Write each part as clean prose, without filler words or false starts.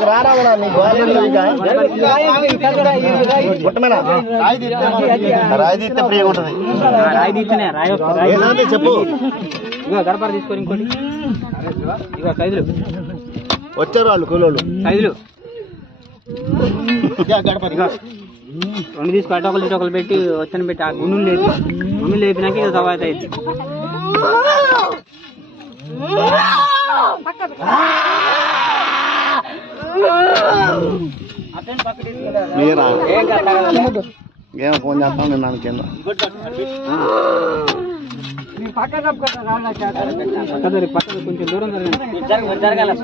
రారా నీ రాయి తీస్తే ఫ్రీగా ఉంటుంది. రాయి తీస్తేనే రాయి చెప్పు. ఇగో గడపర తీసుకొని ఇంకోటి ఇగో సైజులు వచ్చారు వాళ్ళు కూలోళ్ళు సైజులు రెండు తీసుకు అటొకలు పెట్టి వచ్చని పెట్టి ఆ గుండు లేపినాక ఇక తర్వాత అయితే మీరా ఏమో ఫోన్ చేస్తాను నేను నన్ను కింద కొంచెం దూరం జరగాలి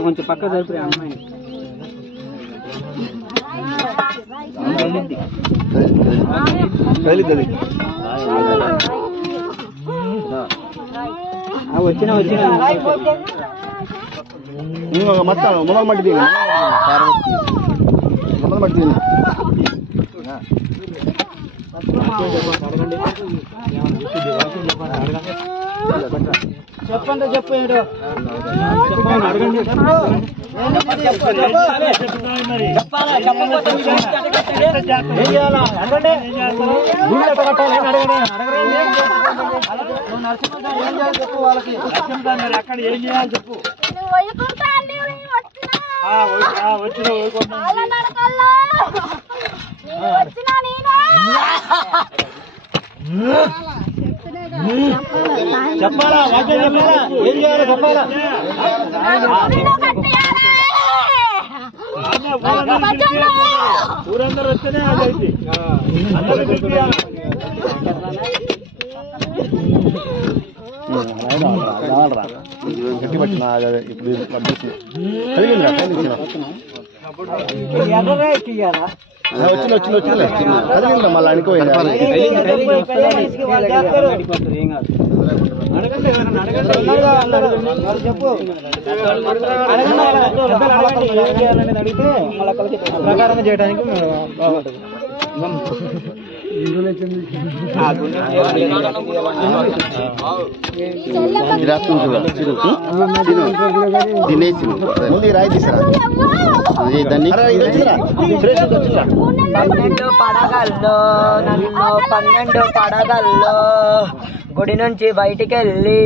కొంచెం పక్క జరుపు అమ్మాయి వచ్చిన మొత్తం మొదలు మట్టి తిని మొదలు మట్టి తిని చెప్పండి చెప్పు ఏంటో చెప్పు వాళ్ళకి అక్కడ ఏం చేయాలి చెప్పు చెప్పాలా వాక్యం చెప్పాలా ఏం చేయాలో చెప్పాలా ఊరందరూ వస్తేనే అది గట్టి పట్టిన వచ్చింది మళ్ళీ అనుకోయింది చెప్పు అడిగితే ప్రకారంగా చేయడానికి బాగుంటుంది. తినేసి ముందు రాయి తీసురా పడగల్లో నన్ను 12 పడగల్లో గుడి నుంచి బయటికి వెళ్ళి